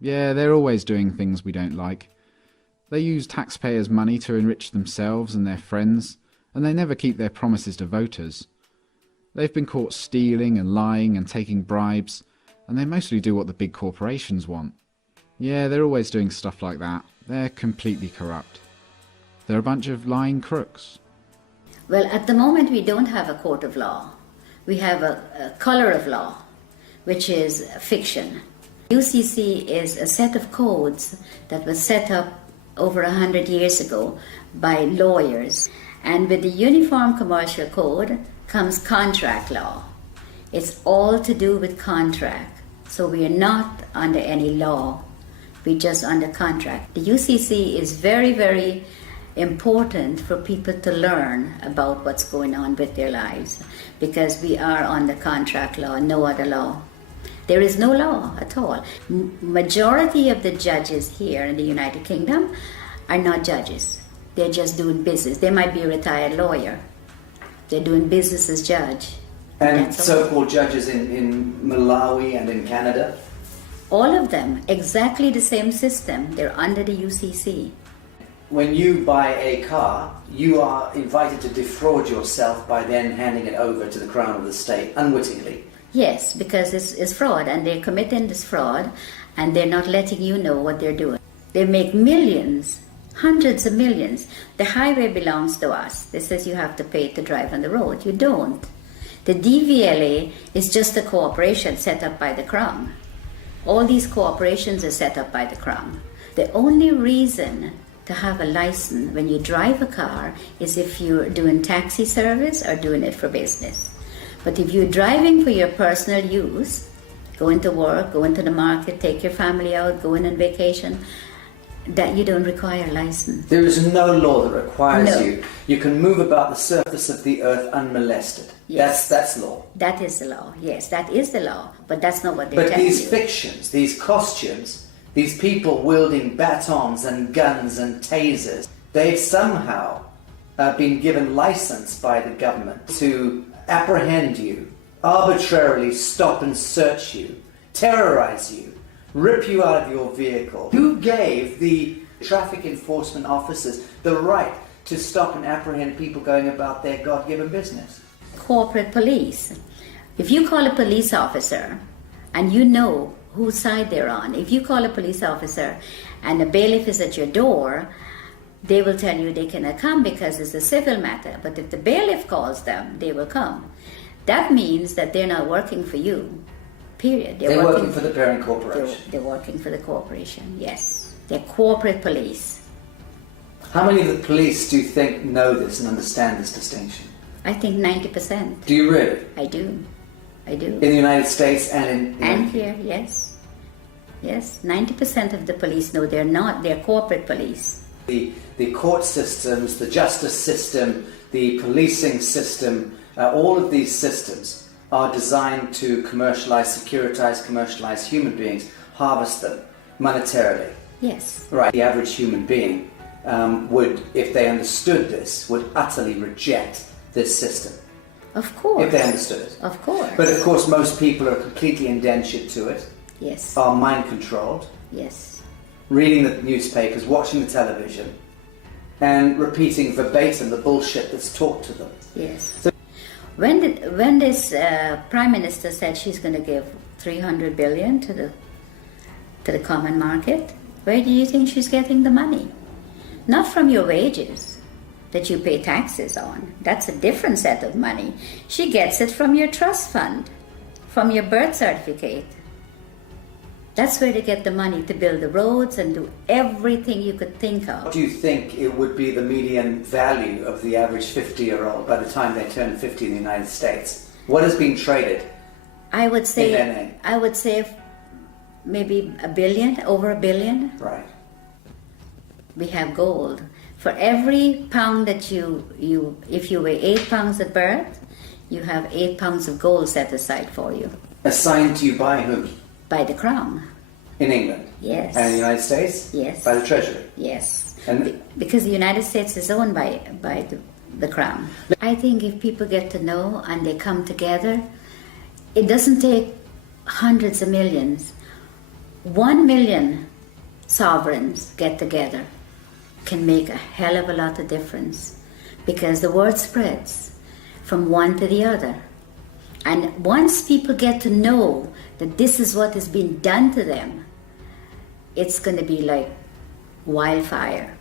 Yeah, they're always doing things we don't like. They use taxpayers' money to enrich themselves and their friends, and they never keep their promises to voters. They've been caught stealing and lying and taking bribes, and they mostly do what the big corporations want. Yeah, they're always doing stuff like that. They're completely corrupt. They're a bunch of lying crooks. Well, at the moment we don't have a court of law. We have a color of law, which is fiction. UCC is a set of codes that was set up over 100 years ago by lawyers. And with the Uniform Commercial Code comes contract law. It's all to do with contract. So we are not under any law. We're just under contract. The UCC is very, very important for people to learn about what's going on with their lives, because we are under contract law, no other law. There is no law at all. Majority of the judges here in the United Kingdom are not judges. They're just doing business. They might be a retired lawyer. They're doing business as judge. And so-called judges in Malawi and in Canada? All of them, exactly the same system. They're under the UCC. When you buy a car, you are invited to defraud yourself by then handing it over to the Crown of the State, unwittingly. Yes, because it's fraud, and they're committing this fraud, and they're not letting you know what they're doing. They make millions, hundreds of millions. The highway belongs to us. This says you have to pay to drive on the road. You don't. The DVLA is just a corporation set up by the Crown. All these corporations are set up by the Crown. The only reason to have a license when you drive a car is if you're doing taxi service or doing it for business. But if you're driving for your personal use, going to work, going to the market, take your family out, going on vacation, that you don't require a license. There is no law that requires No. you. You can move about the surface of the earth unmolested. Yes. That's law. That is the law. Yes, that is the law. But that's not what they're But telling these you. fictions, these costumes, these people wielding batons and guns and tasers, they've somehow been given license by the government to apprehend you, arbitrarily stop and search you, terrorize you, rip you out of your vehicle. Who gave the traffic enforcement officers the right to stop and apprehend people going about their God-given business? Corporate police. If you call a police officer and you know whose side they're on, if you call a police officer and the bailiff is at your door, they will tell you they cannot come because it's a civil matter. But if the bailiff calls them, they will come. That means that they're not working for you, period. They're working for the parent corporation. They're working for the corporation, yes. They're corporate police. How many of the police do you think know this and understand this distinction? I think 90%. Do you really? I do. I do. In the United States and in... And here, yes. Yes, 90% of the police know they're corporate police. The court systems, the justice system, the policing system, all of these systems are designed to commercialize human beings, harvest them monetarily. Yes. Right. The average human being would, if they understood this, would utterly reject this system. Of course. If they understood it. Of course. But of course most people are completely indentured to it, yes. are mind controlled, Yes. reading the newspapers, watching the television, and repeating verbatim the bullshit that's taught to them. Yes. So, when this Prime Minister said she's going to give 300 billion to the common market, where do you think she's getting the money? Not from your wages that you pay taxes on. That's a different set of money. She gets it from your trust fund, from your birth certificate. That's where they get the money to build the roads and do everything you could think of. what do you think it would be the median value of the average 50-year-old by the time they turn 50 in the United States? What is being traded? I would say, in their name? I would say maybe $1 billion, over $1 billion. Right. We have gold. For every pound that if you weigh 8 pounds at birth, you have 8 pounds of gold set aside for you. Assigned to you by whom? By the Crown. In England? Yes. And in the United States? Yes. By the Treasury? Yes. And because the United States is owned by the Crown. I think if people get to know and they come together, it doesn't take hundreds of millions. 1 million sovereigns get together can make a hell of a lot of difference, because the word spreads from one to the other. And once people get to know that this is what is being done to them, it's going to be like wildfire.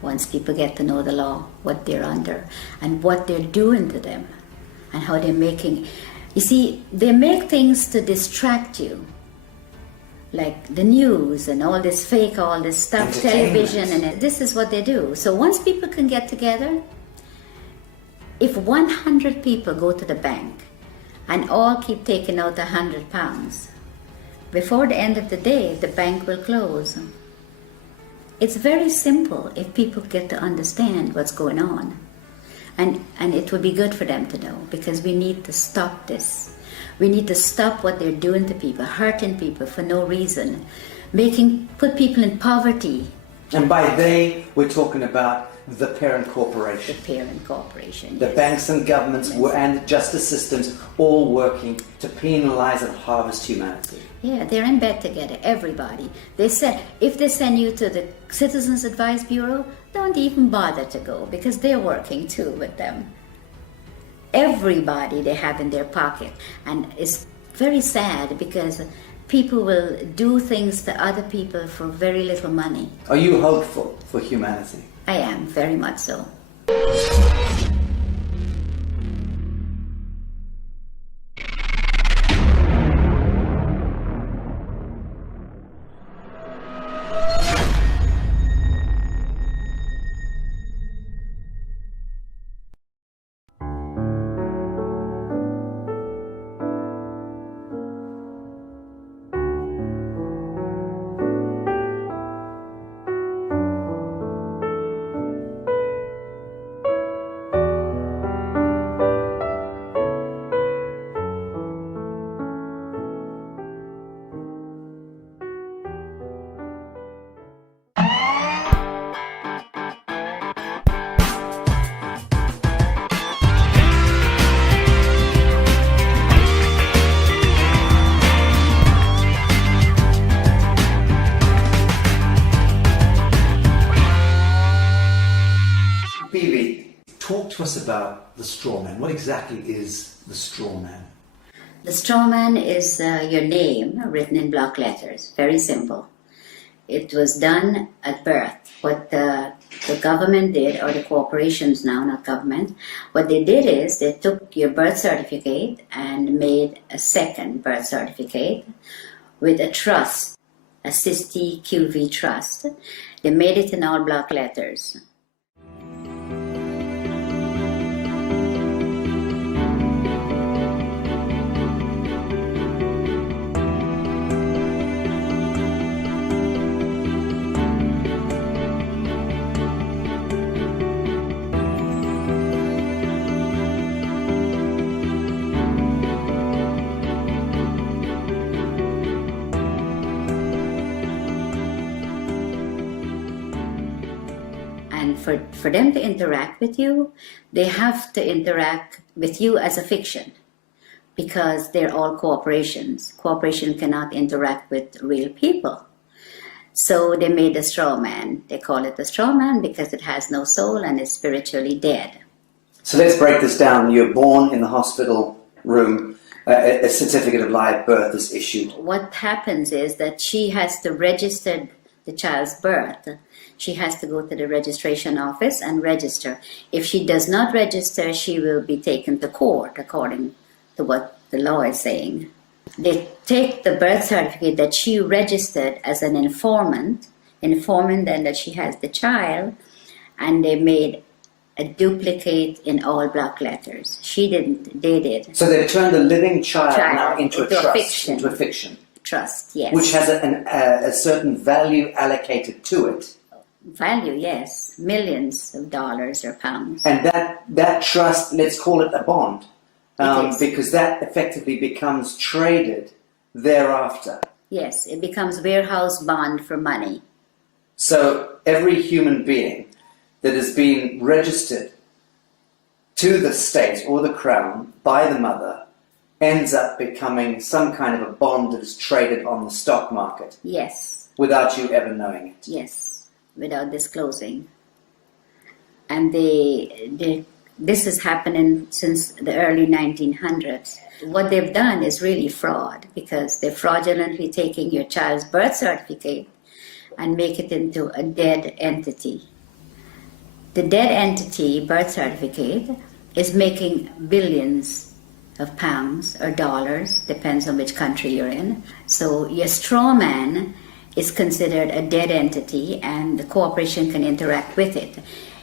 Once people get to know the law, what they're under, and what they're doing to them, and how they're making... You see, they make things to distract you, like the news and all this fake, all this stuff, television, and this is what they do. So once people can get together, if 100 people go to the bank and all keep taking out £100, before the end of the day, the bank will close. It's very simple if people get to understand what's going on. And it would be good for them to know, because we need to stop this. We need to stop what they're doing to people, hurting people for no reason, put people in poverty. And by they, we're talking about the parent corporation. The parent corporation, The yes. banks and governments and justice systems all working to penalize and harvest humanity. Yeah, they're in bed together, everybody. They said, if they send you to the Citizens Advice Bureau, don't even bother to go, because they're working too with them. Everybody they have in their pocket. And it's very sad, because people will do things to other people for very little money. Are you hopeful for humanity? I am, very much so. Bibi, talk to us about the strawman. What exactly is the strawman? The strawman is your name written in block letters. Very simple. It was done at birth. What the government did, or the corporations now, not government, what they did is they took your birth certificate and made a second birth certificate with a trust, a Sisti QV trust. They made it in all block letters. And for them to interact with you, they have to interact with you as a fiction, because they're all corporations. Corporation cannot interact with real people. So they made a straw man. They call it a straw man because it has no soul and is spiritually dead. So let's break this down. You're born in the hospital room. A certificate of live birth is issued. What happens is that she has to register the child's birth. She has to go to the registration office and register. If she does not register, she will be taken to court, according to what the law is saying. They take the birth certificate that she registered as an informant, informing then that she has the child, and they made a duplicate in all block letters. She didn't, they did. So they've turned the living child now into a trust, fiction. into a fiction. Trust, yes. Which has a certain value allocated to it. Value, yes. Millions of dollars or pounds. And that trust, let's call it a bond, It is. because that effectively becomes traded thereafter. Yes, it becomes warehouse bond for money. So every human being that has been registered to the state or the crown by the mother ends up becoming some kind of a bond that is traded on the stock market. Yes. Without you ever knowing it. Yes, without disclosing. And this is happening since the early 1900s. What they've done is really fraud, because they're fraudulently taking your child's birth certificate and make it into a dead entity. The dead entity birth certificate is making billions of pounds or dollars, depends on which country you're in. So your straw man is considered a dead entity, and the corporation can interact with it.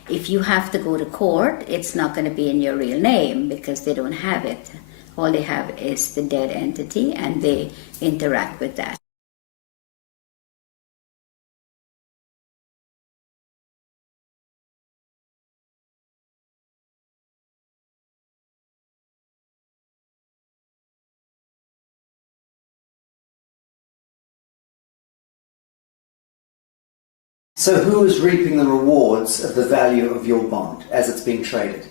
If you have to go to court, it's not going to be in your real name because they don't have it. All they have is the dead entity, and they interact with that. So who is reaping the rewards of the value of your bond as it's being traded?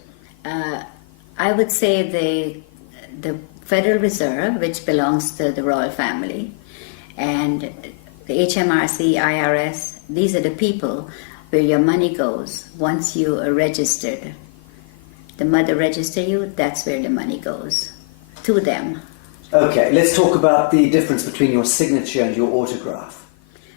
I would say the Federal Reserve, which belongs to the royal family, and the HMRC, IRS, these are the people where your money goes once you are registered. The mother register you, that's where the money goes, to them. Okay, let's talk about the difference between your signature and your autograph.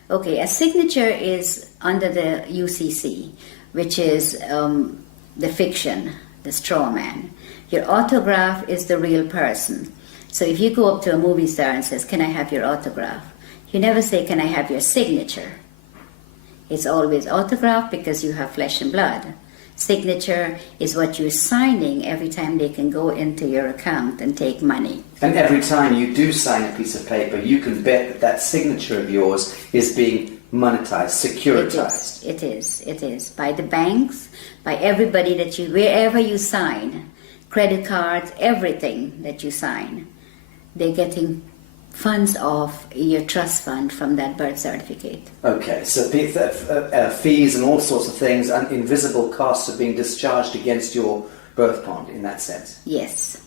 Okay, a signature is under the UCC, which is the fiction, the straw man. Your autograph is the real person. So if you go up to a movie star and says, "Can I have your autograph?" You never say, "Can I have your signature?" It's always autograph because you have flesh and blood. Signature is what you're signing every time they can go into your account and take money. And every time you do sign a piece of paper, you can bet that that signature of yours is being monetized, securitized. It is. By the banks, by everybody that you, wherever you sign, credit cards, everything that you sign, they're getting funds off your trust fund from that birth certificate. Okay, so fees and all sorts of things, and invisible costs are being discharged against your birth bond in that sense? Yes.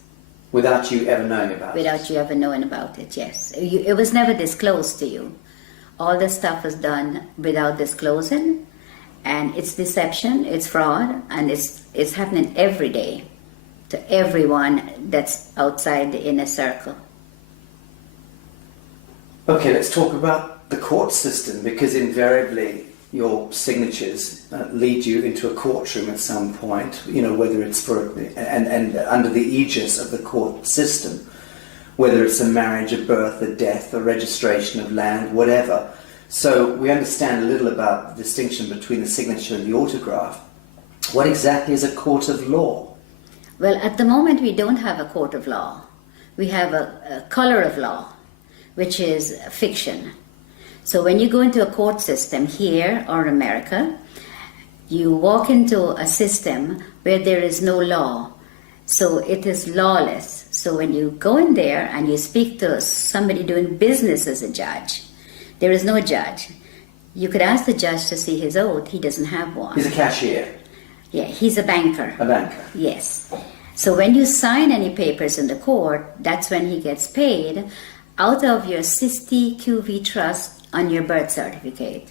Without you ever knowing about it? Without you ever knowing about it, yes. It was never disclosed to you. All the stuff was done without disclosing, and it's deception, it's fraud, and it's happening every day to everyone that's outside the inner circle. Okay, let's talk about the court system, because invariably your signatures lead you into a courtroom at some point, you know, whether it's for, and under the aegis of the court system, whether it's a marriage, a birth, a death, a registration of land, whatever. So we understand a little about the distinction between the signature and the autograph. What exactly is a court of law? Well, at the moment we don't have a court of law. We have a color of law, which is fiction. So when you go into a court system here or America, you walk into a system where there is no law. So it is lawless. So when you go in there and you speak to somebody doing business as a judge, there is no judge. You could ask the judge to see his oath. He doesn't have one. He's a cashier. Yeah, he's a banker. A banker. Yes. So when you sign any papers in the court, that's when he gets paid out of your 60 QV trust on your birth certificate.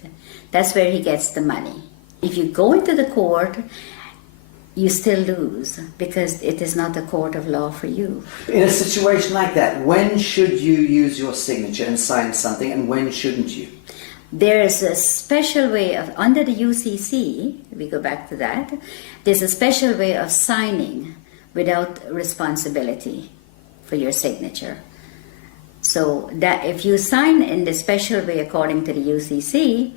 That's where he gets the money. If you go into the court, you still lose because it is not a court of law for you. In a situation like that, when should you use your signature and sign something, and when shouldn't you? There is a special way of, under the UCC, we go back to that, there's a special way of signing without responsibility for your signature. So that if you sign in the special way according to the UCC,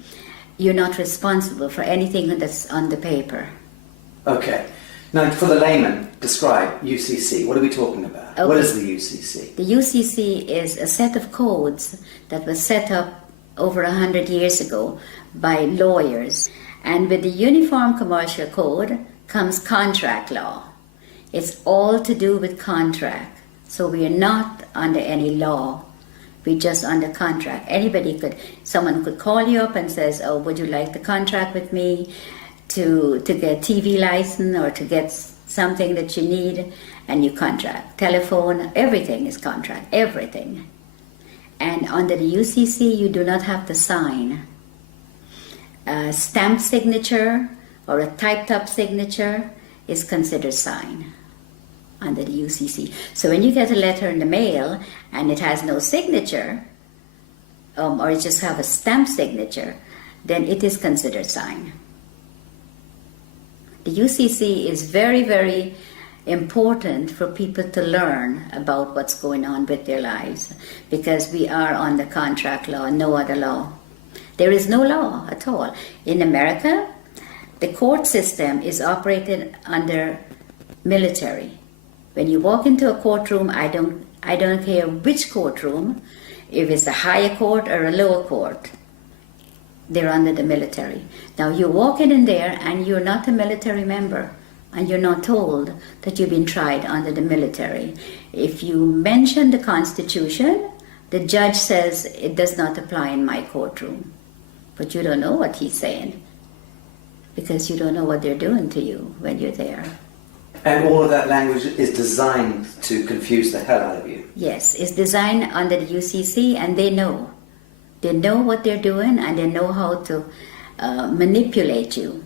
you're not responsible for anything that's on the paper. Okay. Now, for the layman, describe UCC. What are we talking about? Okay. What is the UCC? The UCC is a set of codes that was set up over 100 years ago by lawyers. And with the Uniform Commercial Code comes contract law. It's all to do with contract. So we are not under any law. We're just under contract. Someone could call you up and says, "Oh, would you like to contract with me to get TV license or to get something that you need, and you contract. Telephone, everything is contract, everything. And under the UCC, you do not have to sign. A stamped signature or a typed up signature is considered sign under the UCC. So when you get a letter in the mail and it has no signature, or you just have a stamped signature, then it is considered sign. The UCC is very, very important for people to learn about what's going on with their lives, because we are under contract law, no other law. There is no law at all. In America, the court system is operated under military. When you walk into a courtroom, I don't care which courtroom, if it's a higher court or a lower court, they're under the military. Now you walk in there and you're not a military member, and you're not told that you've been tried under the military. If you mention the Constitution, the judge says it does not apply in my courtroom. But you don't know what he's saying, because you don't know what they're doing to you when you're there. And all of that language is designed to confuse the hell out of you. Yes, it's designed under the UCC, and they know. They know what they're doing, and they know how to manipulate you.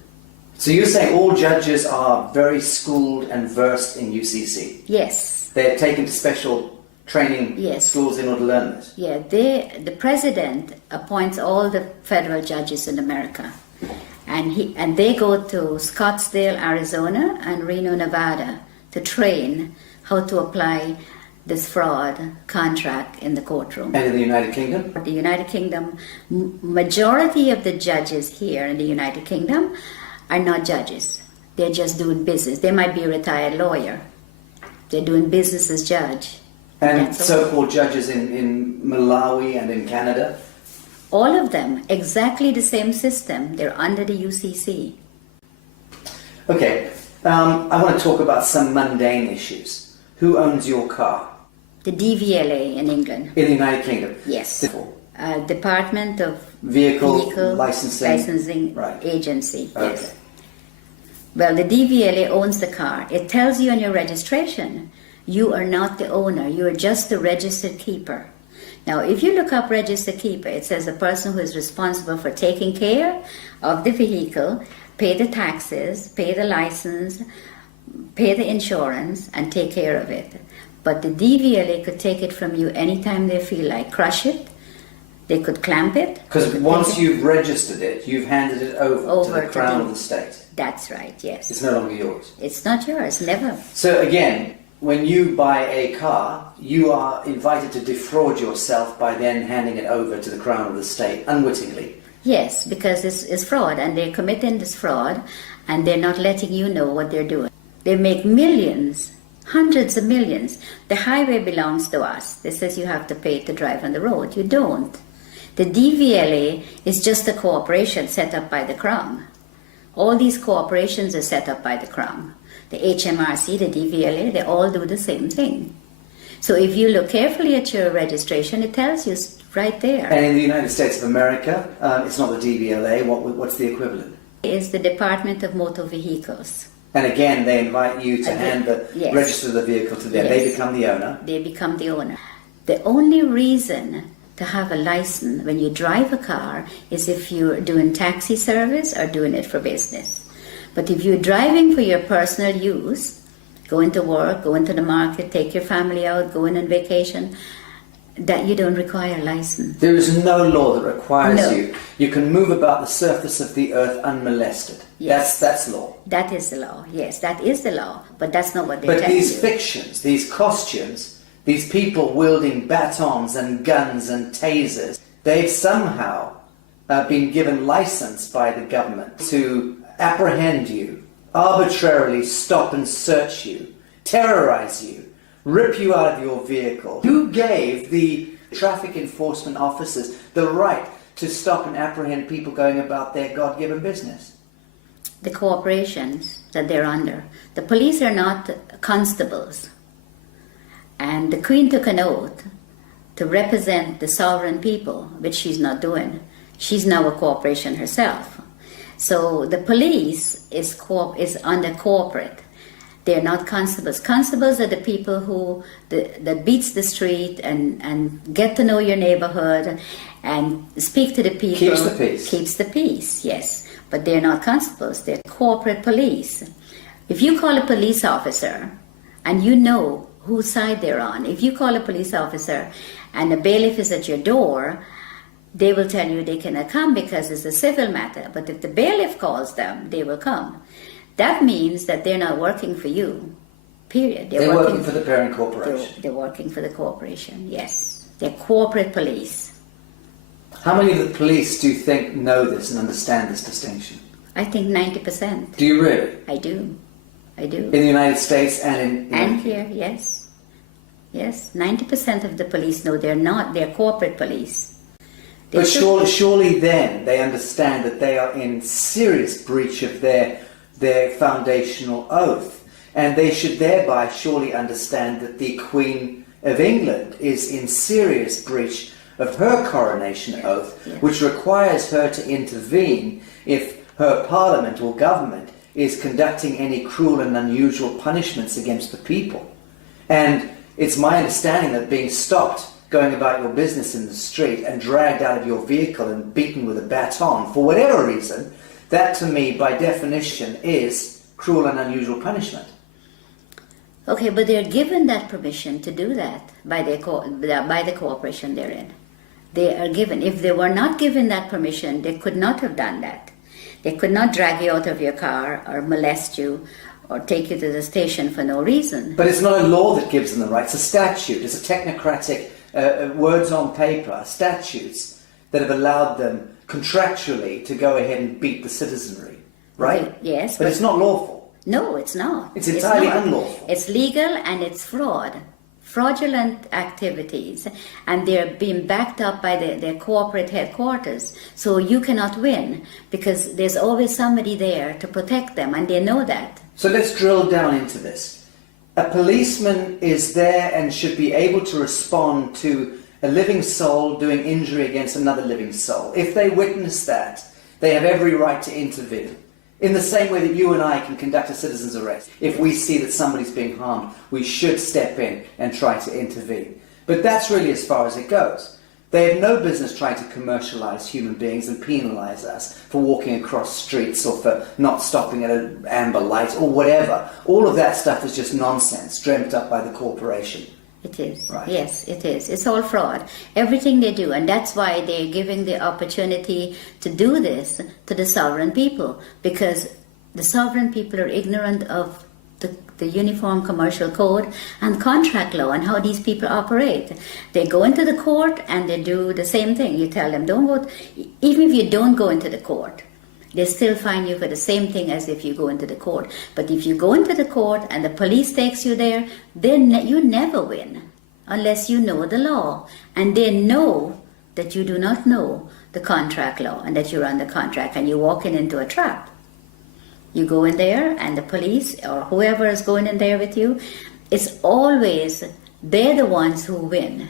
So you're saying all judges are very schooled and versed in UCC? Yes. They're taken to special training schools in order to learn this? Yeah, the president appoints all the federal judges in America. And they go to Scottsdale, Arizona and Reno, Nevada to train how to apply this fraud contract in the courtroom. And in the United Kingdom? The United Kingdom, majority of the judges here in the United Kingdom are not judges. They're just doing business. They might be a retired lawyer. They're doing business as judge. And so-called judges in Malawi and in Canada? All of them, exactly the same system. They're under the UCC. Okay, I want to talk about some mundane issues. Who owns your car? The DVLA in England. In the United Kingdom? Yes. Department of Vehicle Licensing Agency. Okay. Yes. Well, the DVLA owns the car. It tells you on your registration, you are not the owner. You are just the registered keeper. Now, if you look up registered keeper, it says a person who is responsible for taking care of the vehicle, pay the taxes, pay the license, pay the insurance, and take care of it. But the DVLA could take it from you anytime they feel like. Crush it. They could clamp it. Because once you've registered it, you've handed it over to the Crown of the state. That's right, yes. It's no longer yours. It's not yours, never. So again, when you buy a car, you are invited to defraud yourself by then handing it over to the Crown of the state, unwittingly. Yes, because it's fraud, and they're committing this fraud, and they're not letting you know what they're doing. They make millions, hundreds of millions. The highway belongs to us. They says you have to pay to drive on the road. You don't. The DVLA is just a corporation set up by the Crown. All these corporations are set up by the Crown. The HMRC, the DVLA, they all do the same thing. So if you look carefully at your registration, it tells you right there. And in the United States of America, it's not the DVLA. What's the equivalent? It's the Department of Motor Vehicles. And again, they invite you to register the vehicle to them. Yes. They become the owner. They become the owner. The only reason to have a license when you drive a car is if you're doing taxi service or doing it for business. But if you're driving for your personal use, going to work, going to the market, take your family out, going on vacation, that you don't require a license. There is no law that requires you. You can move about the surface of the earth unmolested. Yes. That's law. That is the law. Yes, that is the law. But that's not what they're telling But these you. fictions, these costumes, these people wielding batons and guns and tasers, they've somehow been given license by the government to apprehend you, arbitrarily stop and search you, terrorize you, rip you out of your vehicle. Who gave the traffic enforcement officers the right to stop and apprehend people going about their God-given business? The corporations that they're under. The police are not constables. And the Queen took an oath to represent the sovereign people, which she's not doing. She's now a corporation herself. So the police is under corporate. They're not constables. Constables are the people who that beats the street and get to know your neighborhood and speak to the people. Keeps the peace. Keeps the peace, yes. But they're not constables. They're corporate police. If you call a police officer and you know whose side they're on, if you call a police officer and a bailiff is at your door, they will tell you they cannot come because it's a civil matter. But if the bailiff calls them, they will come. That means that they're not working for you, period. They're working for the parent corporation. They're working for the corporation, yes. They're corporate police. How many of the police do you think know this and understand this distinction? I think 90%. Do you really? I do. In the United States and And here, yes. Yes, 90% of the police know they're corporate police. But surely then they understand that they are in serious breach of their foundational oath. And they should thereby surely understand that the Queen of England is in serious breach of her coronation oath, which requires her to intervene if her parliament or government is conducting any cruel and unusual punishments against the people. And it's my understanding that being stopped going about your business in the street and dragged out of your vehicle and beaten with a baton for whatever reason, that to me by definition is cruel and unusual punishment. Okay, but they're given that permission to do that by the corporation they're in. They are given. If they were not given that permission, they could not have done that. They could not drag you out of your car or molest you or take you to the station for no reason. But it's not a law that gives them the right. It's a statute. It's a technocratic words on paper, statutes that have allowed them contractually to go ahead and beat the citizenry, right? Okay, yes. But it's not lawful. No, it's not. It's entirely not. unlawful. It's legal and it's fraud. Fraudulent activities, and they're being backed up by their corporate headquarters. So you cannot win because there's always somebody there to protect them, and they know that. So let's drill down into this. A policeman is there and should be able to respond to a living soul doing injury against another living soul. If they witness that, they have every right to intervene. In the same way that you and I can conduct a citizen's arrest. If we see that somebody's being harmed, we should step in and try to intervene. But that's really as far as it goes. They have no business trying to commercialize human beings and penalize us for walking across streets or for not stopping at an amber light or whatever. All of that stuff is just nonsense, dreamt up by the corporation. It is. Right. Yes, it is. It's all fraud. Everything they do. And that's why they're giving the opportunity to do this to the sovereign people. Because the sovereign people are ignorant of the Uniform Commercial Code and contract law and how these people operate. They go into the court and they do the same thing. You tell them, don't go. Even if you don't go into the court, they still fine you for the same thing as if you go into the court. But if you go into the court and the police takes you there, then you never win unless you know the law. And they know that you do not know the contract law and that you're under contract and you're walking into a trap. You go in there and the police or whoever is going in there with you, it's always they're the ones who win.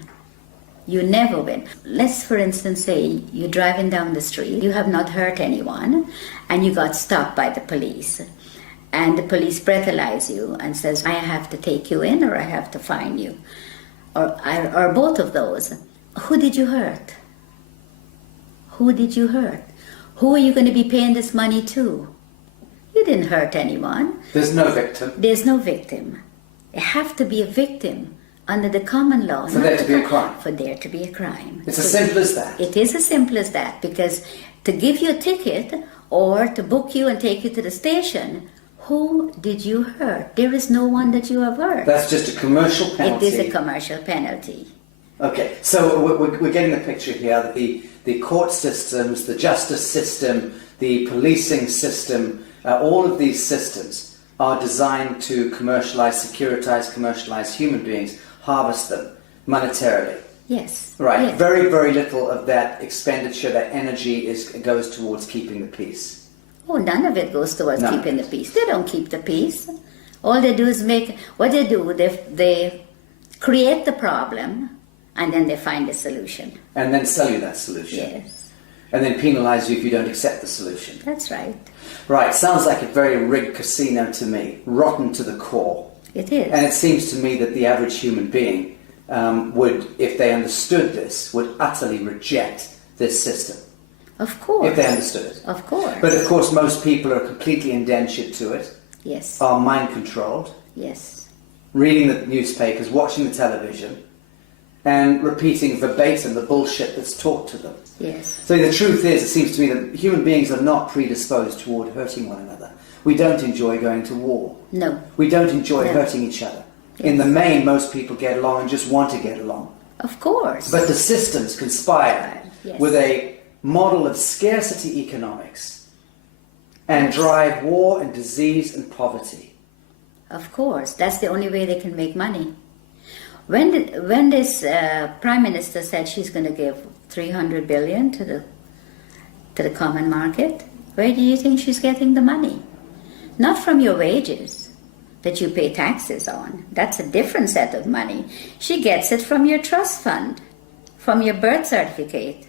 You never win. Let's, for instance, say you're driving down the street, you have not hurt anyone, and you got stopped by the police. And the police breathalyze you and says, I have to take you in or I have to fine you. Or both of those. Who did you hurt? Who did you hurt? Who are you going to be paying this money to? You didn't hurt anyone. There's no victim. There's no victim. There have to be a victim under the common law. For there to be a crime. For there to be a crime. It's as simple as that. It is as simple as that, because to give you a ticket or to book you and take you to the station, who did you hurt? There is no one that you have hurt. That's just a commercial penalty. It is a commercial penalty. Okay, so we're getting the picture here that the court systems, the justice system, the policing system, all of these systems are designed to commercialize human beings, harvest them monetarily. Yes. Right. Yes. Very, very little of that expenditure, that energy goes towards keeping the peace. Oh, none of it goes towards keeping the peace. They don't keep the peace. All they do is they create the problem and then they find a solution. And then sell you that solution. Yes. and then penalise you if you don't accept the solution. That's right. Right, sounds like a very rigged casino to me, rotten to the core. It is. And it seems to me that the average human being would, if they understood this, would utterly reject this system. Of course. If they understood it. Of course. But of course most people are completely indentured to it, Yes. are mind controlled, Yes. reading the newspapers, watching the television, and repeating verbatim the bullshit that's taught to them. Yes. So the truth is, it seems to me that human beings are not predisposed toward hurting one another. We don't enjoy going to war. No. We don't enjoy No. hurting each other. Yes. In the main, most people get along and just want to get along. Of course. But the systems conspire Yes. with a model of scarcity economics and Yes. drive war and disease and poverty. Of course. That's the only way they can make money. When this Prime Minister said she's going to give 300 billion to the common market, where do you think she's getting the money? Not from your wages that you pay taxes on. That's a different set of money. She gets it from your trust fund, from your birth certificate.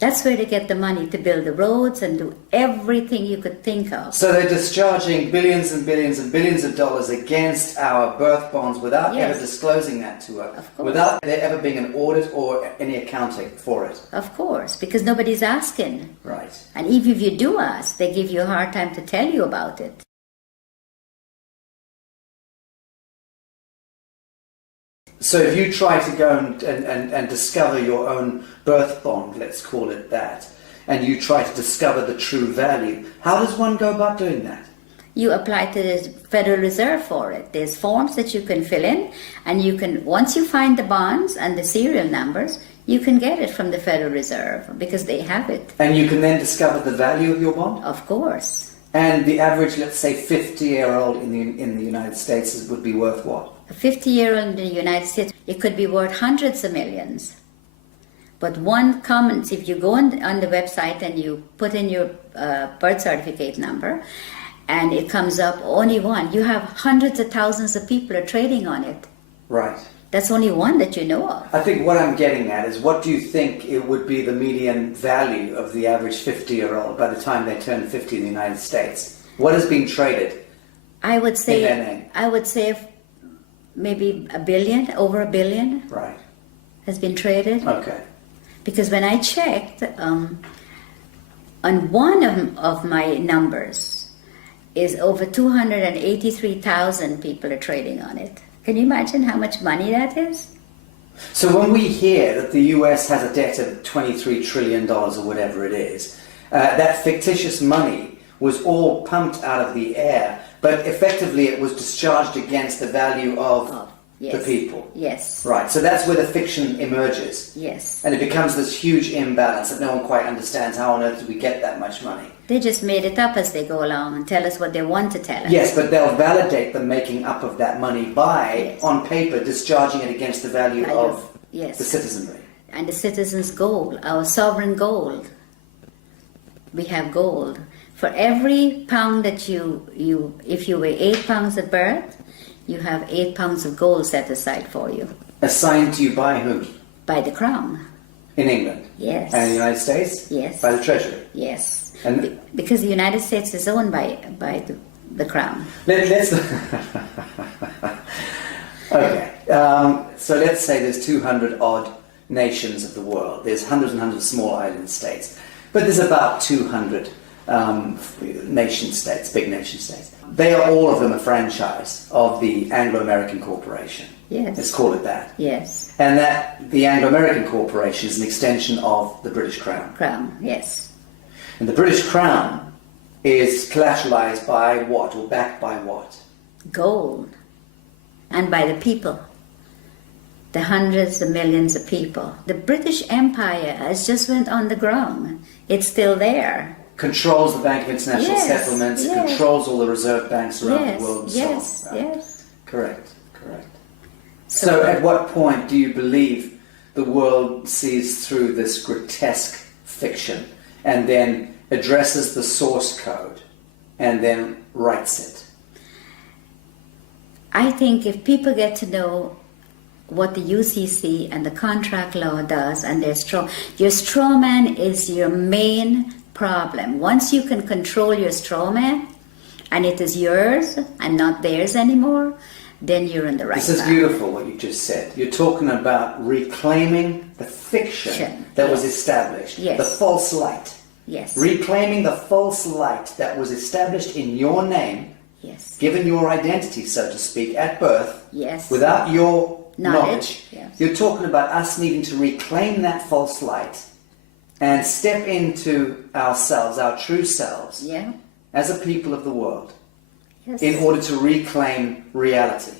That's where they get the money to build the roads and do everything you could think of. So they're discharging billions and billions and billions of dollars against our birth bonds without Yes. ever disclosing that to her, Of course. without there ever being an audit or any accounting for it. Of course, because nobody's asking. Right. And even if you do ask, they give you a hard time to tell you about it. So if you try to go and discover your own birth bond, let's call it that, and you try to discover the true value, how does one go about doing that? You apply to the Federal Reserve for it. There's forms that you can fill in, and you can, once you find the bonds and the serial numbers, you can get it from the Federal Reserve because they have it. And you can then discover the value of your bond? Of course. And the average, let's say, 50-year-old in the United States would be worth what? A 50-year-old in the United States, it could be worth hundreds of millions. But one comment, if you go on the website and you put in your birth certificate number, and it comes up only one, you have hundreds of thousands of people are trading on it. Right. That's only one that you know of. I think what I'm getting at is, what do you think it would be the median value of the average 50-year-old by the time they turn 50 in the United States? What is being traded? I would say, in their name? I would say maybe $1 billion, over $1 billion Right. has been traded. Okay. Because when I checked, on one of my numbers is over 283,000 people are trading on it. Can you imagine how much money that is? So when we hear that the US has a debt of $23 trillion or whatever it is, that fictitious money was all pumped out of the air, but effectively it was discharged against the value of Yes. the people. Yes. Right, so that's where the fiction emerges. Yes. And it becomes this huge imbalance that no one quite understands. How on earth do we get that much money? They just made it up as they go along and tell us what they want to tell us. Yes, but they'll validate the making up of that money by, Yes. on paper, discharging it against the value of Yes. the citizenry. And the citizens' gold, our sovereign gold. We have gold. For every pound that if you weigh 8 pounds at birth, you have 8 pounds of gold set aside for you. Assigned to you by whom? By the Crown. In England? Yes. And in the United States? Yes. By the Treasury? Yes. And Because the United States is owned by the Crown. let's okay. So let's say there's 200 odd nations of the world. There's hundreds and hundreds of small island states, but there's about 200 nation states, big nation states. They are all of them a franchise of the Anglo-American Corporation. Yes. Let's call it that. Yes. And that the Anglo-American Corporation is an extension of the British Crown. Crown, yes. And the British Crown is collateralized by what, or backed by what? Gold. And by the people. The hundreds of millions of people. The British Empire has just went on the ground. It's still there. Controls the Bank of International Yes, Settlements, yes. controls all the reserve banks around Yes, the world and yes, so on. Right? yes. Correct. So at what point do you believe the world sees through this grotesque fiction and then addresses the source code and then writes it? I think if people get to know what the UCC and the contract law does, and your strawman is your main problem. Once you can control your strawman, and it is yours and not theirs anymore, then you're in the right path. This is beautiful what you just said. You're talking about reclaiming the fiction that was established, the false light. Yes. Reclaiming the false light that was established in your name, given your identity, so to speak, at birth, without your knowledge. You're talking about us needing to reclaim that false light and step into ourselves, our true selves, as a people of the world, in order to reclaim reality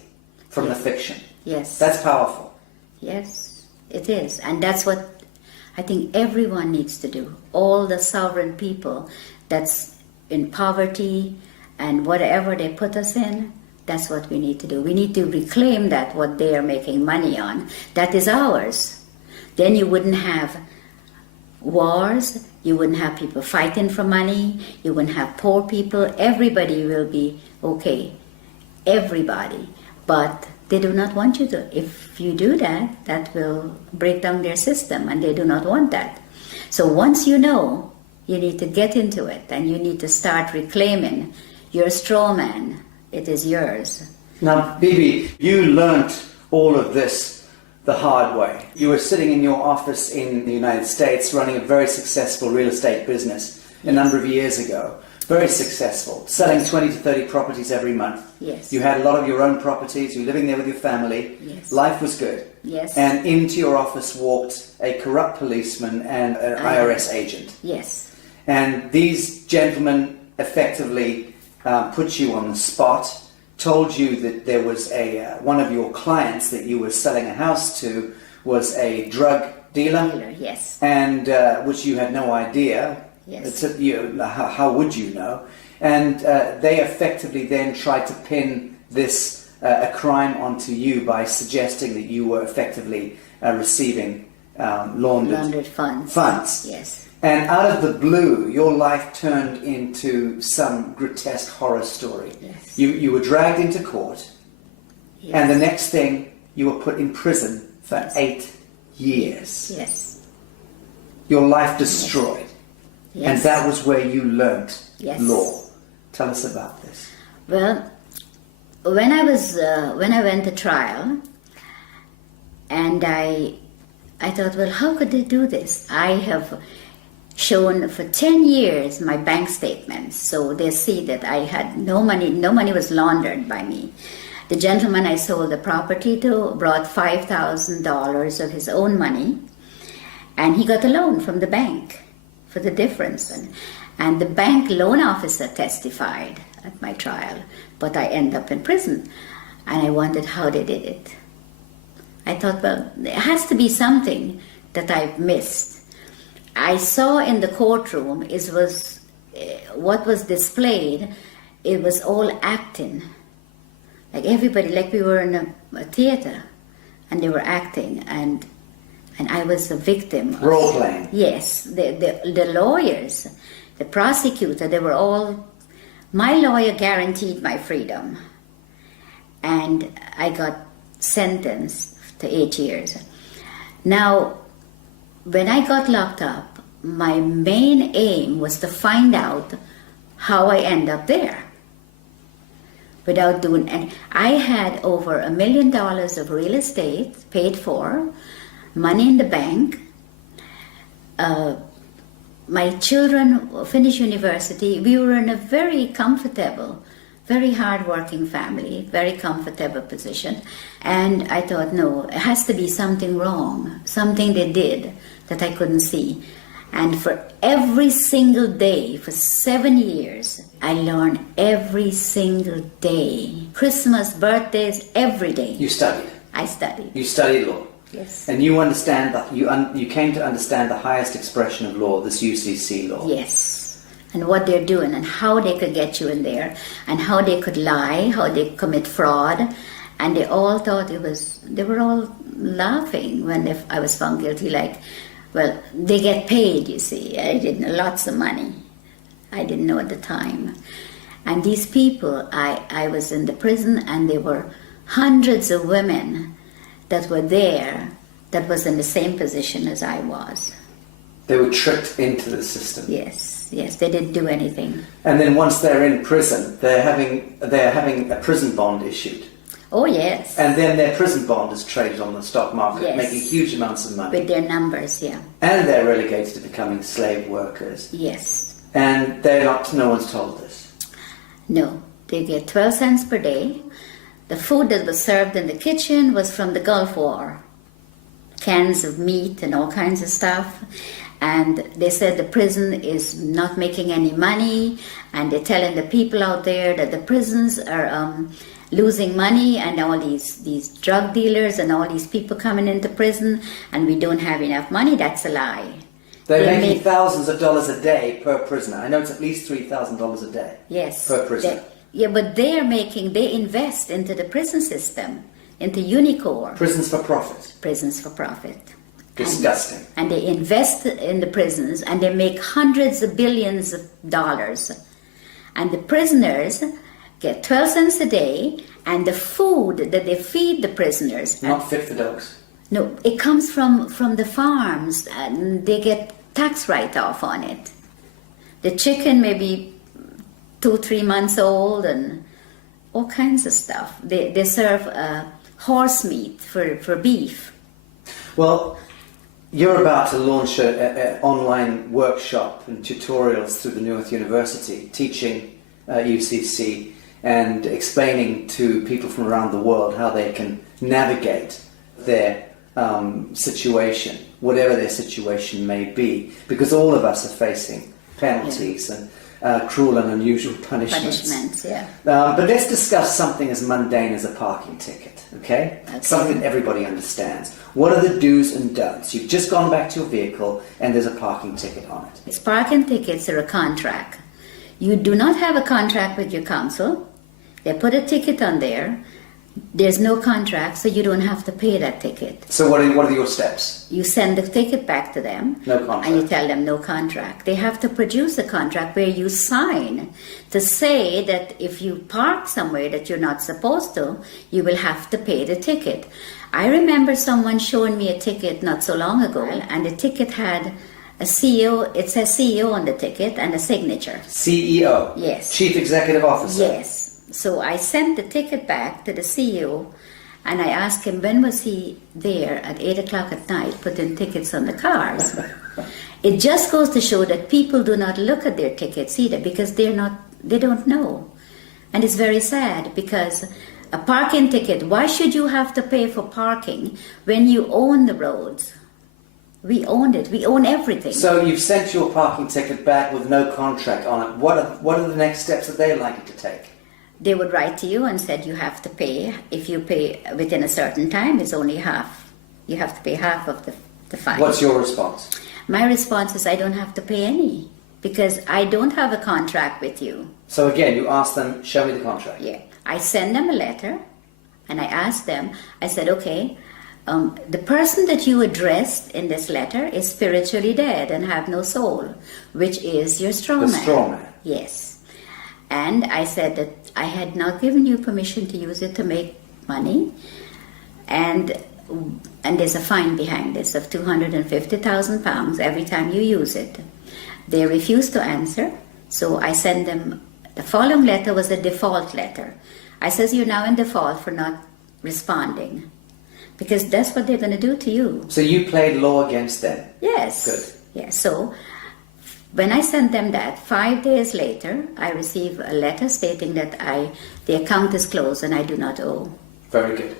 from the fiction. Yes. That's powerful. Yes, it is. And that's what I think everyone needs to do. All the sovereign people that's in poverty and whatever they put us in, that's what we need to do. We need to reclaim that, what they are making money on. That is ours. Then you wouldn't have wars, you wouldn't have people fighting for money, you wouldn't have poor people. Everybody will be okay. Everybody. But they do not want you to. If you do that, that will break down their system, and they do not want that. So once you know, you need to get into it, and you need to start reclaiming your straw man. It is yours. Now, Bibi, you learnt all of this the hard way. You were sitting in your office in the United States running a very successful real estate business a number of years ago. Very successful, selling 20 to 30 properties every month. Yes. You had a lot of your own properties, you were living there with your family. Yes. Life was good. Yes. And into your office walked a corrupt policeman and an IRS agent. Yes. And these gentlemen effectively put you on the spot, told you that there was one of your clients that you were selling a house to was a drug dealer. Yes. And which you had no idea. Yes. How would you know? And they effectively then tried to pin this a crime onto you by suggesting that you were effectively receiving laundered funds. Yes. And out of the blue, your life turned into some grotesque horror story. Yes. You were dragged into court, and the next thing, you were put in prison for 8 years. Yes. Your life destroyed. Yes. And that was where you learnt law. Tell us about this. Well, when I went to trial, and I thought, well, how could they do this? I have shown for 10 years my bank statements, so they see that I had no money was laundered by me. The gentleman I sold the property to brought $5,000 of his own money, and he got a loan from the bank for the difference. And the bank loan officer testified at my trial, but I ended up in prison. And I wondered how they did it. I thought, well, there has to be something that I've missed. I saw in the courtroom, what was displayed, it was all acting. Like everybody, like we were in a theater, and they were acting, and I was a victim. Role playing. Yes, the lawyers, the prosecutor, they were all. My lawyer guaranteed my freedom, and I got sentenced to 8 years. Now, when I got locked up, my main aim was to find out how I end up there. Without doing, and I had over $1 million of real estate paid for, money in the bank. My children finished university. We were in a very comfortable, very hard-working family, very comfortable position. And I thought, no, it has to be something wrong, something they did that I couldn't see. And for every single day, for 7 years, I learned every single day. Christmas, birthdays, every day. You studied? I studied. You studied law? Yes. And you understand that you came to understand the highest expression of law, this UCC law. Yes. And what they're doing and how they could get you in there and how they could lie, how they commit fraud. And they all thought they were all laughing when I was found guilty, like, well, they get paid, you see. I didn't, lots of money. I didn't know at the time. And these people, I was in the prison, and there were hundreds of women that were there that was in the same position as I was. They were tricked into the system. Yes, they didn't do anything. And then once they're in prison, they're having a prison bond issued. Oh, yes. And then their prison bond is traded on the stock market, Yes. making huge amounts of money. With their numbers, yeah. And they're relegated to becoming slave workers. Yes. And no one's told this. No, they get 12 cents per day. The food that was served in the kitchen was from the Gulf War. Cans of meat and all kinds of stuff. And they said the prison is not making any money, and they're telling the people out there that the prisons are losing money, and all these drug dealers and all these people coming into prison, and we don't have enough money. That's a lie. They're making thousands of dollars a day per prisoner. I know it's at least $3,000 a day. Yes. Per prisoner. But they invest into the prison system, into Unicorn. Prisons for profit. Prisons for profit. Disgusting. And they invest in the prisons, and they make hundreds of billions of dollars. And the prisoners get 12 cents a day, and the food that they feed the prisoners... Not fit for dogs. No, it comes from the farms, and they get tax write-off on it. The chicken may be 2-3 months old, and all kinds of stuff. They serve horse meat for beef. Well, you're about to launch an online workshop and tutorials through the NewEarth University, teaching UCC and explaining to people from around the world how they can navigate their situation, whatever their situation may be, because all of us are facing penalties and cruel and unusual punishments. Yeah. But let's discuss something as mundane as a parking ticket, okay? Something everybody understands. What are the do's and don'ts? You've just gone back to your vehicle and there's a parking ticket on it. It's parking tickets are a contract. You do not have a contract with your council. They put a ticket on there. There's no contract, so you don't have to pay that ticket. So what are your steps? You send the ticket back to them. No contract. And you tell them no contract. They have to produce a contract where you sign to say that if you park somewhere that you're not supposed to, you will have to pay the ticket. I remember someone showing me a ticket not so long ago, and the ticket had a CEO, it says CEO on the ticket, and a signature. CEO? Yes. Chief Executive Officer? Yes. So I sent the ticket back to the CEO, and I asked him when was he there at 8 o'clock at night putting tickets on the cars. It just goes to show that people do not look at their tickets either, because they don't know. And it's very sad, because a parking ticket, why should you have to pay for parking when you own the roads? We own it. We own everything. So you've sent your parking ticket back with no contract on it. What are the next steps that they'd like you to take? They would write to you and said you have to pay. If you pay within a certain time, it's only half. You have to pay half of the fine. What's your response? My response is I don't have to pay any, because I don't have a contract with you. So again, you ask them, show me the contract. Yeah. I send them a letter, and I ask them, I said, okay, the person that you addressed in this letter is spiritually dead and have no soul, which is your strawman. The strawman. Yes. And I said that I had not given you permission to use it to make money, and there's a fine behind this of £250,000 every time you use it. They refused to answer, so I sent them, the following letter was a default letter. I says, you're now in default for not responding, because that's what they're going to do to you. So you played law against them? Yes. Good. Yes. So when I sent them that, 5 days later, I received a letter stating that the account is closed and I do not owe. Very good.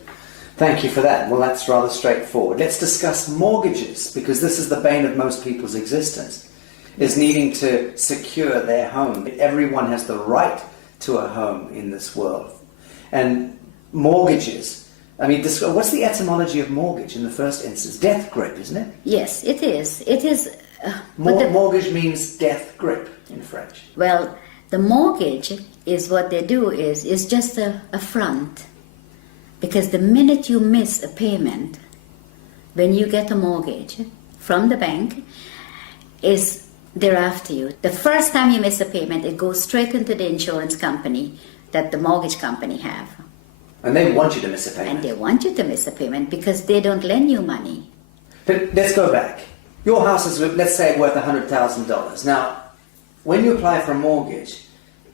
Thank you for that. Well, that's rather straightforward. Let's discuss mortgages, because this is the bane of most people's existence, is needing to secure their home. Everyone has the right to a home in this world. And mortgages, I mean, what's the etymology of mortgage in the first instance? Death grip, isn't it? Yes, it is. It is. Mortgage means death grip in French. Well, the mortgage is what they do is just a front. Because the minute you miss a payment, when you get a mortgage from the bank, is they're after you. The first time you miss a payment, it goes straight into the insurance company that the mortgage company have. And they want you to miss a payment. And they want you to miss a payment because they don't lend you money. But let's go back. Your house is, let's say, worth $100,000. Now, when you apply for a mortgage,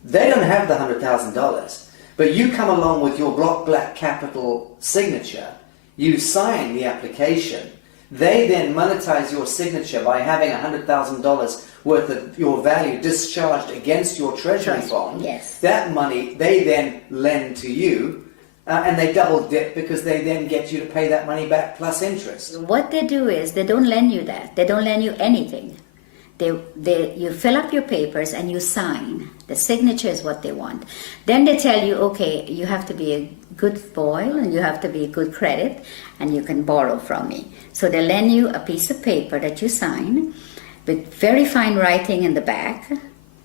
they don't have the $100,000. But you come along with your block black capital signature, you sign the application, they then monetize your signature by having $100,000 worth of your value discharged against your treasury bond. Yes. That money they then lend to you, and they double dip because they then get you to pay that money back plus interest. What they do is they don't lend you that. They don't lend you anything. You fill up your papers and you sign. The signature is what they want. Then they tell you, okay, you have to be a good boy and you have to be good credit and you can borrow from me. So they lend you a piece of paper that you sign with very fine writing in the back.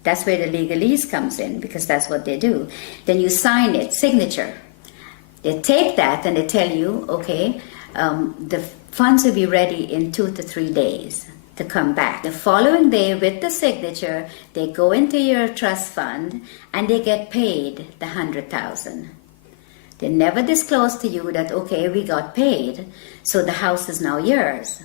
That's where the legalese comes in because that's what they do. Then you sign it, signature. They take that and they tell you, okay, the funds will be ready in 2 to 3 days to come back. The following day with the signature, they go into your trust fund and they get paid the $100,000. They never disclose to you that, okay, we got paid, so the house is now yours.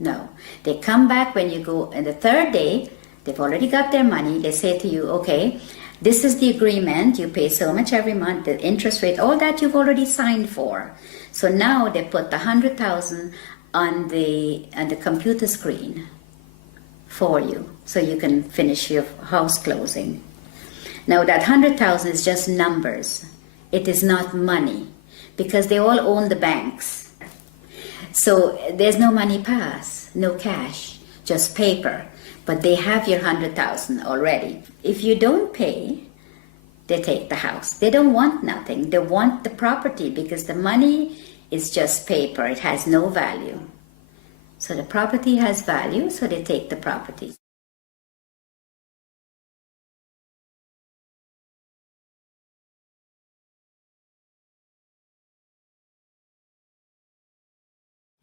No. They come back when you go, and the third day, they've already got their money. They say to you, okay, this is the agreement. You pay so much every month, the interest rate, all that you've already signed for. So now they put the $100,000 on the computer screen for you, so you can finish your house closing. Now that $100,000 is just numbers. It is not money, because they all own the banks. So there's no money pass, no cash, just paper. But they have your $100,000 already. If you don't pay, they take the house. They don't want nothing. They want the property because the money is just paper. It has no value. So the property has value, so they take the property.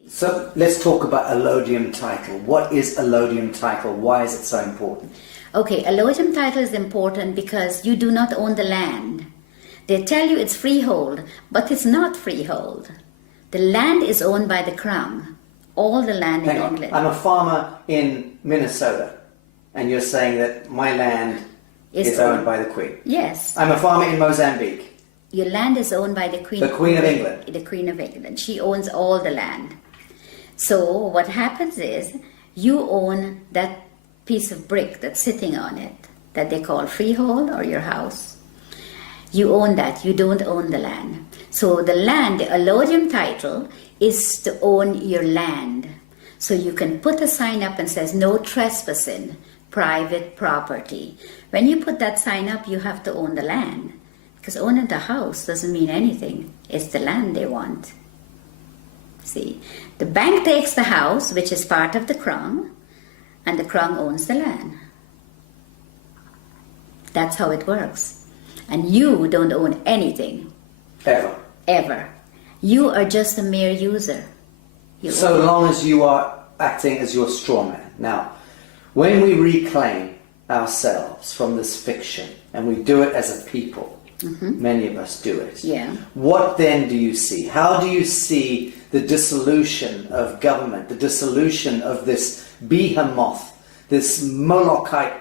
So let's talk about allodium title. What is allodium title? Why is it so important? Okay, allodium title is important because you do not own the land. They tell you it's freehold, but it's not freehold. The land is owned by the Crown. All the land in England. I'm a farmer in Minnesota, and you're saying that my land is owned by the Queen. Yes. I'm a farmer in Mozambique. Your land is owned by the Queen. The Queen of England. The Queen of England. She owns all the land. So what happens is you own that piece of brick that's sitting on it, that they call freehold or your house. You own that. You don't own the land. So the land, the allodium title, is to own your land. So you can put a sign up and says no trespassing, private property. When you put that sign up, you have to own the land. Because owning the house doesn't mean anything. It's the land they want. See, the bank takes the house, which is part of the Crown, and the Crown owns the land. That's how it works. And you don't own anything. Ever. Ever. You are just a mere user. So long as you are acting as your straw man. Now, when we reclaim ourselves from this fiction, and we do it as a people, many of us do it. Yeah. What then do you see? How do you see the dissolution of government, the dissolution of this behemoth, this Molochite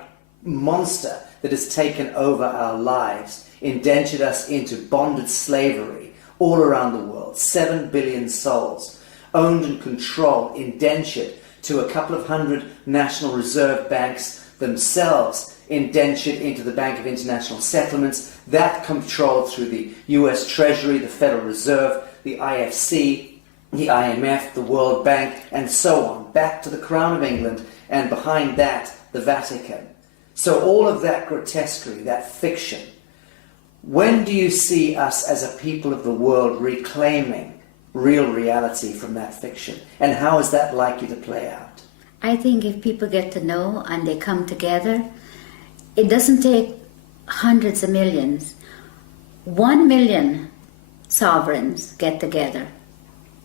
monster that has taken over our lives, indentured us into bonded slavery all around the world, 7 billion souls, owned and controlled, indentured to a couple of hundred National Reserve banks themselves, indentured into the Bank of International Settlements, that controlled through the US Treasury, the Federal Reserve, the IFC, the IMF, the World Bank, and so on, back to the Crown of England, and behind that, the Vatican. So all of that grotesquerie, that fiction, when do you see us as a people of the world reclaiming real reality from that fiction? And how is that likely to play out? I think if people get to know and they come together, it doesn't take hundreds of millions. 1 million sovereigns get together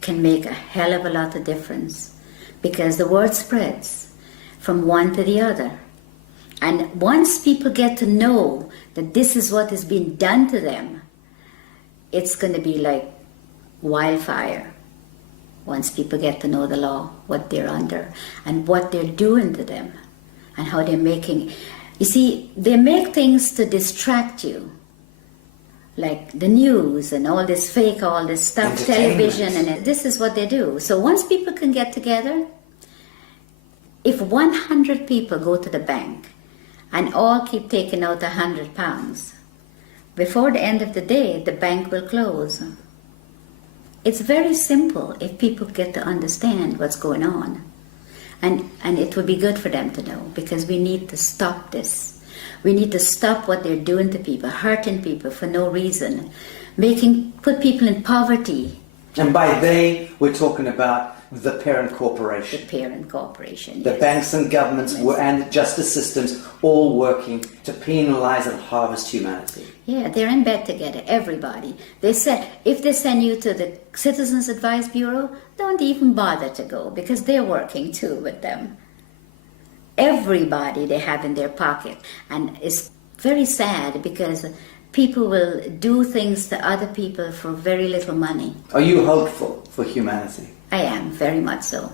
can make a hell of a lot of difference because the word spreads from one to the other. And once people get to know that this is what is being done to them, it's going to be like wildfire once people get to know the law, what they're under, and what they're doing to them, and how they're making... You see, they make things to distract you, like the news and all this fake, all this stuff, television, and this is what they do. So once people can get together, if 100 people go to the bank and all keep taking out £100, before the end of the day, the bank will close. It's very simple if people get to understand what's going on. And it would be good for them to know, because we need to stop this. We need to stop what they're doing to people, hurting people for no reason, put people in poverty. And by they, we're talking about the parent corporation. The parent corporation, The yes. banks and governments and justice systems all working to penalize and harvest humanity. Yeah, they're in bed together, everybody. They said, if they send you to the Citizens Advice Bureau, don't even bother to go, because they're working too with them. Everybody they have in their pocket. And it's very sad, because people will do things to other people for very little money. Are you hopeful for humanity? I am, very much so.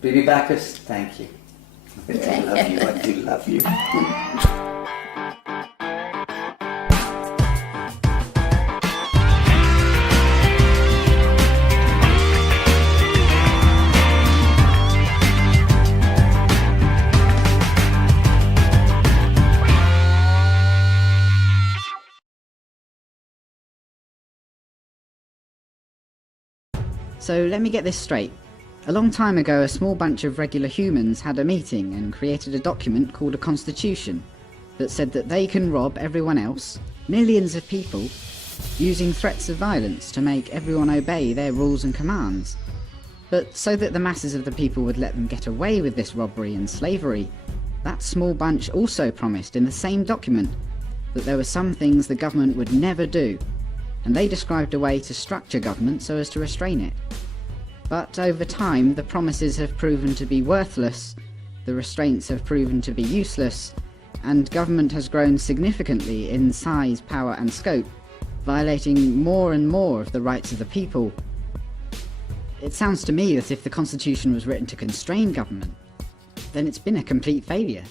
Bibi Bacchus, thank you. Thank I love you, I do love you. So let me get this straight. A long time ago, a small bunch of regular humans had a meeting and created a document called a constitution that said that they can rob everyone else, millions of people, using threats of violence to make everyone obey their rules and commands. But so that the masses of the people would let them get away with this robbery and slavery, that small bunch also promised in the same document that there were some things the government would never do, and they described a way to structure government so as to restrain it. But over time, the promises have proven to be worthless, the restraints have proven to be useless, and government has grown significantly in size, power and scope, violating more and more of the rights of the people. It sounds to me that if the Constitution was written to constrain government, then it's been a complete failure.